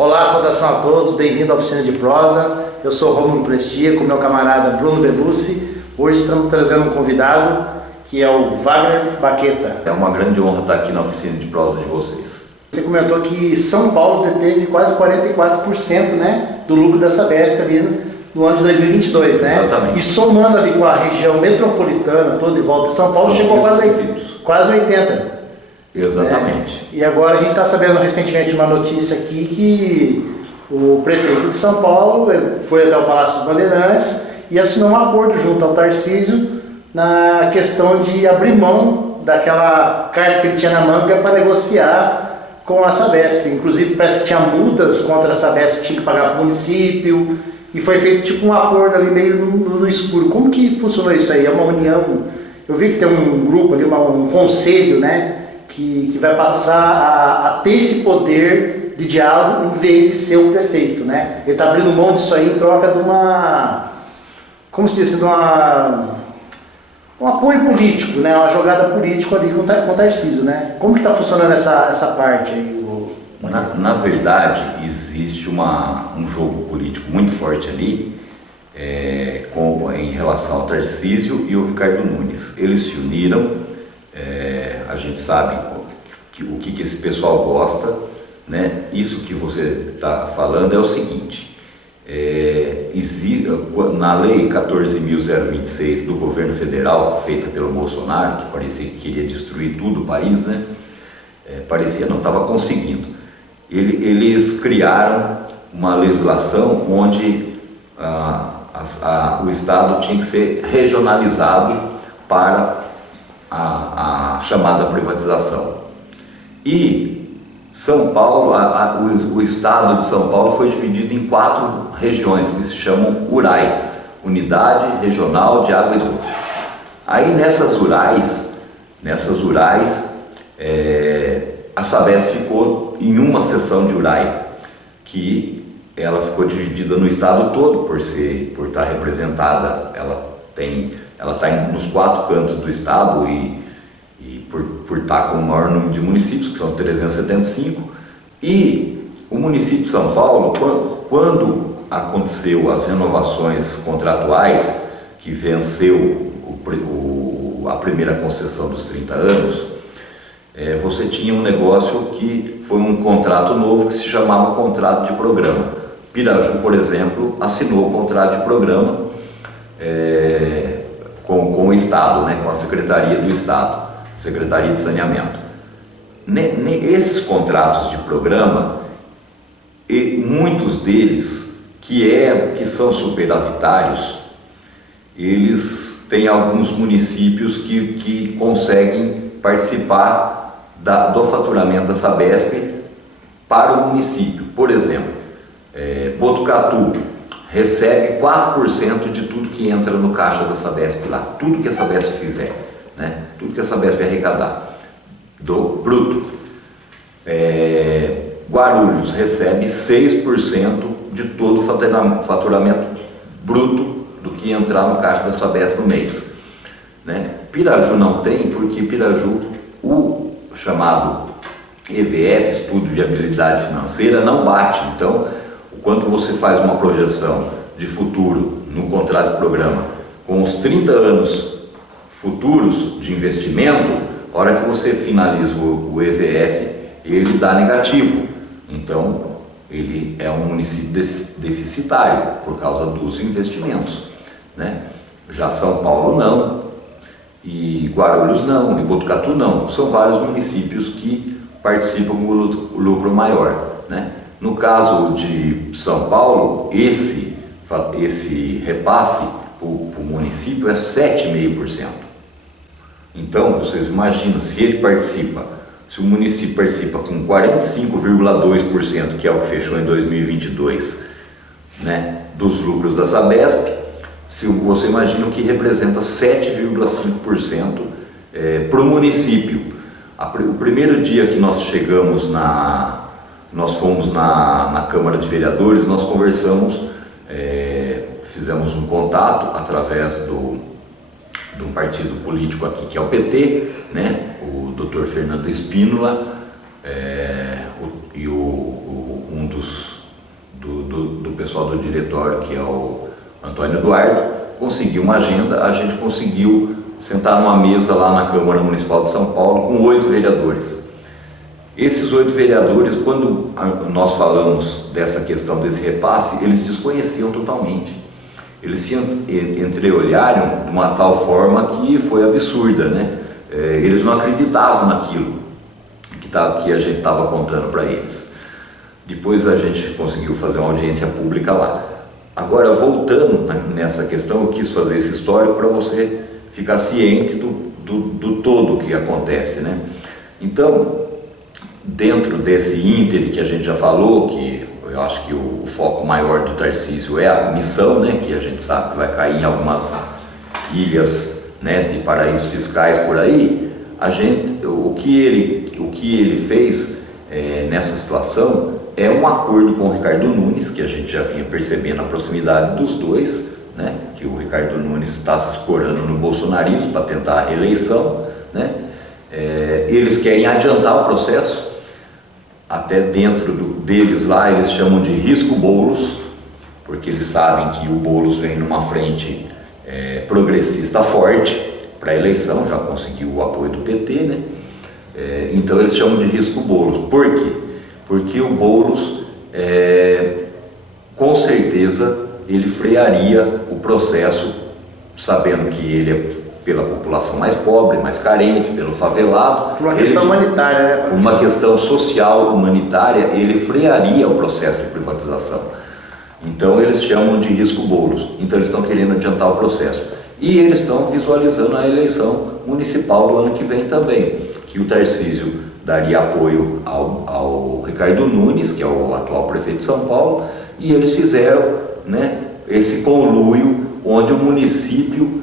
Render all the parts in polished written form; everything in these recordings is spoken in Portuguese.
Olá, saudação a todos, bem-vindo à Oficina de Prosa. Eu sou Rômulo Prestia, com meu camarada Bruno Belucci. Hoje estamos trazendo um convidado, que é o Wagner Baqueta. É uma grande honra estar aqui na Oficina de Prosa de vocês. Você comentou que São Paulo deteve quase 44%, né, do lucro da Sabesp ali no ano de 2022, né? Exatamente. E somando ali com a região metropolitana toda em volta de São Paulo, chegou a quase 80%. Exatamente. E agora a gente está sabendo recentemente uma notícia aqui que o prefeito de São Paulo foi até o Palácio dos Bandeirantes e assinou um acordo junto ao Tarcísio na questão de abrir mão daquela carta que ele tinha na manga para negociar com a Sabesp. Inclusive parece que tinha multas contra a Sabesp que tinha que pagar para o município e foi feito tipo um acordo ali meio no escuro. Como que funcionou isso aí? É uma união? Eu vi que tem um grupo ali, um conselho, né? Que vai passar a ter esse poder de diálogo em vez de ser o prefeito, né? Ele está abrindo mão disso aí em troca de uma, como se diz, de um apoio político, né? Uma jogada política ali com o Tarcísio, né? Como que está funcionando essa parte aí? Na verdade, existe um jogo político muito forte ali em relação ao Tarcísio e o Ricardo Nunes. Eles se uniram. A gente sabe o que esse pessoal gosta, né? Isso que você está falando é o seguinte: na lei 14.026 do governo federal, feita pelo Bolsonaro, que parecia que queria destruir tudo o país, né? Parecia não estava conseguindo. Eles criaram uma legislação onde o Estado tinha que ser regionalizado para a chamada privatização. E São Paulo, o estado de São Paulo foi dividido em 4 regiões que se chamam URAIs, Unidade Regional de Água e Esgoto. Aí nessas URAIs, a Sabesp ficou em uma seção de URAI, que ela ficou dividida no estado todo por estar representada. Ela está nos 4 cantos do estado e por estar com o maior número de municípios, que são 375, e o município de São Paulo, quando aconteceu as renovações contratuais, que venceu a primeira concessão dos 30 anos, você tinha um negócio que foi um contrato novo que se chamava contrato de programa. Piraju, por exemplo, assinou o contrato de programa com o Estado, né, com a Secretaria do Estado, Secretaria de Saneamento. Esses contratos de programa, muitos deles que são superavitários, eles têm alguns municípios que conseguem participar do faturamento da Sabesp para o município. Por exemplo, Botucatu recebe 4% de tudo que entra no caixa da Sabesp lá, tudo que a Sabesp fizer, né? Tudo que a Sabesp arrecadar, do bruto. Guarulhos recebe 6% de todo o faturamento bruto do que entrar no caixa da Sabesp no mês, né? Piraju não tem, porque Piraju, o chamado EVF, Estudo de Viabilidade Financeira, não bate. Então, quando você faz uma projeção de futuro no contrato de programa com os 30 anos futuros de investimento, a hora que você finaliza o EVF, ele dá negativo. Então, ele é um município deficitário por causa dos investimentos, né? Já São Paulo não, e Guarulhos não, e Botucatu não. São vários municípios que participam com o lucro maior, né? No caso de São Paulo, esse repasse para o município é 7,5%. Então, vocês imaginam, se o município participa com 45,2%, que é o que fechou em 2022, né, dos lucros da Sabesp, você imagina o que representa 7,5% para o município. O primeiro dia que nós chegamos nós fomos na Câmara de Vereadores, nós conversamos, fizemos um contato através de um partido político aqui, que é o PT, né? O Dr. Fernando Espínola, um dos pessoal do diretório, que é o Antônio Eduardo, conseguiu uma agenda, a gente conseguiu sentar numa mesa lá na Câmara Municipal de São Paulo com 8 vereadores. Esses 8 vereadores, quando nós falamos dessa questão desse repasse, eles desconheciam totalmente. Eles se entreolharam de uma tal forma que foi absurda, né? Eles não acreditavam naquilo que a gente estava contando para eles. Depois a gente conseguiu fazer uma audiência pública lá. Agora, voltando nessa questão, eu quis fazer esse histórico para você ficar ciente do todo que acontece, né? Então, dentro desse íntere que a gente já falou, que eu acho que o foco maior do Tarcísio é a comissão, né? Que a gente sabe que vai cair em algumas ilhas, né, de paraísos fiscais por aí. O que ele fez nessa situação é um acordo com o Ricardo Nunes, que a gente já vinha percebendo a proximidade dos dois, né, que o Ricardo Nunes está se escorando no bolsonarismo para tentar a reeleição, né. Eles querem adiantar o processo, até dentro deles lá eles chamam de risco Boulos, porque eles sabem que o Boulos vem numa frente progressista forte para a eleição, já conseguiu o apoio do PT, né? Então eles chamam de risco Boulos. Por quê? Porque o Boulos, com certeza, ele frearia o processo, sabendo que ele é pela população mais pobre, mais carente, pelo favelado. Por uma questão humanitária, né? Por uma questão social, humanitária, ele frearia o processo de privatização. Então eles chamam de risco Boulos. Então eles estão querendo adiantar o processo. E eles estão visualizando a eleição municipal do ano que vem também, que o Tarcísio daria apoio ao Ricardo Nunes, que é o atual prefeito de São Paulo, e eles fizeram, né, esse conluio onde o município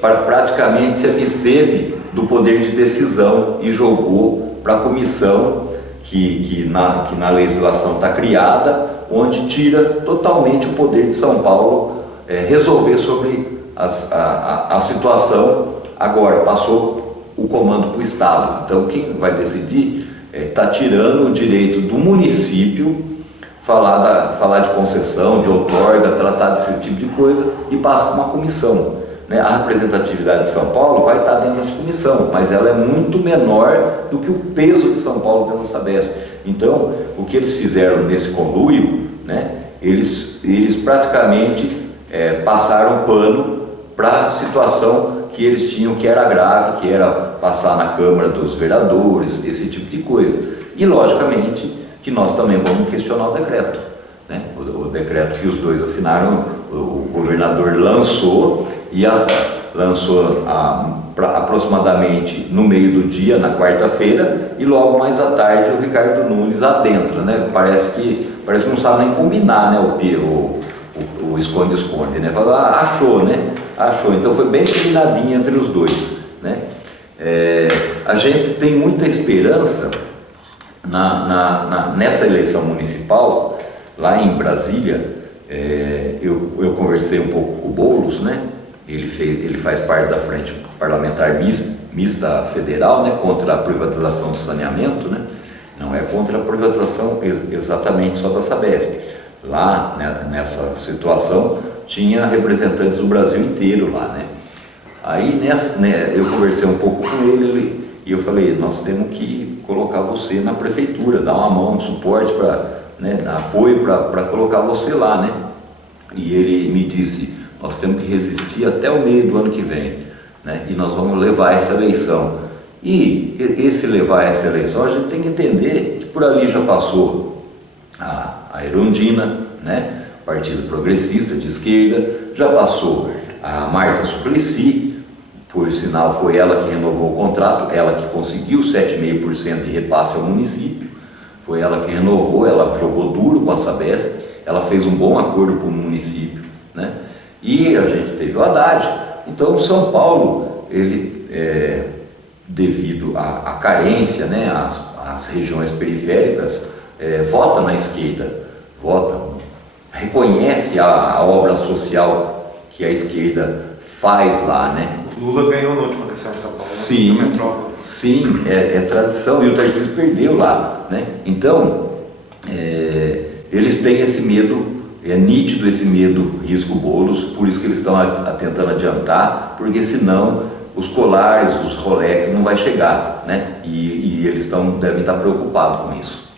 praticamente se absteve do poder de decisão e jogou para a comissão que na legislação está criada, onde tira totalmente o poder de São Paulo resolver sobre a situação. Agora passou o comando para o Estado, então quem vai decidir está tirando o direito do município falar de concessão, de outorga, tratar desse tipo de coisa, e passa para uma comissão, né? A representatividade de São Paulo vai estar dentro dessa comissão, mas ela é muito menor do que o peso de São Paulo pela Sabesp. Então, o que eles fizeram nesse conluio, né? Eles praticamente passaram pano para a situação que eles tinham, que era grave, que era passar na Câmara dos Vereadores, esse tipo de coisa. E, logicamente, que nós também vamos questionar o decreto, né? O decreto que os dois assinaram, o governador lançou, e lançou aproximadamente no meio do dia, na quarta-feira, e logo mais à tarde o Ricardo Nunes adentra, né? Parece que não sabe nem combinar, né? O esconde-esconde, né? Falou, achou, né? Achou. Então foi bem combinadinho entre os dois, né? A gente tem muita esperança nessa eleição municipal, lá em Brasília. Eu conversei um pouco com o Boulos, né? Ele faz parte da Frente Parlamentar Mista Federal, né? Contra a privatização do saneamento, né? Não é contra a privatização exatamente só da Sabesp. Lá, né, nessa situação, tinha representantes do Brasil inteiro lá, né? Aí eu conversei um pouco com ele e eu falei, nós temos que colocar você na prefeitura, dar uma mão, um suporte, apoio para colocar você lá, né? E ele me disse, nós temos que resistir até o meio do ano que vem, né? E nós vamos levar essa eleição. E levar essa eleição, a gente tem que entender que por ali já passou a Erundina, né? Partido Progressista de esquerda, já passou a Marta Suplicy, por sinal foi ela que renovou o contrato, ela que conseguiu 7,5% de repasse ao município, foi ela que renovou, ela jogou duro com a Sabesp, ela fez um bom acordo com o município, né? E a gente teve o Haddad. Então São Paulo, ele devido à carência, né, às regiões periféricas, vota na esquerda, reconhece a obra social que a esquerda faz lá, né? Lula ganhou na última eleição em São Paulo, sim, na metrópole. Sim, é tradição, e o Tarcísio perdeu lá, né? Então, Eles têm esse medo, é nítido esse medo risco bolos, por isso que eles estão tentando adiantar, porque senão os colares, os Rolex não vai chegar, né? E eles devem estar preocupados com isso.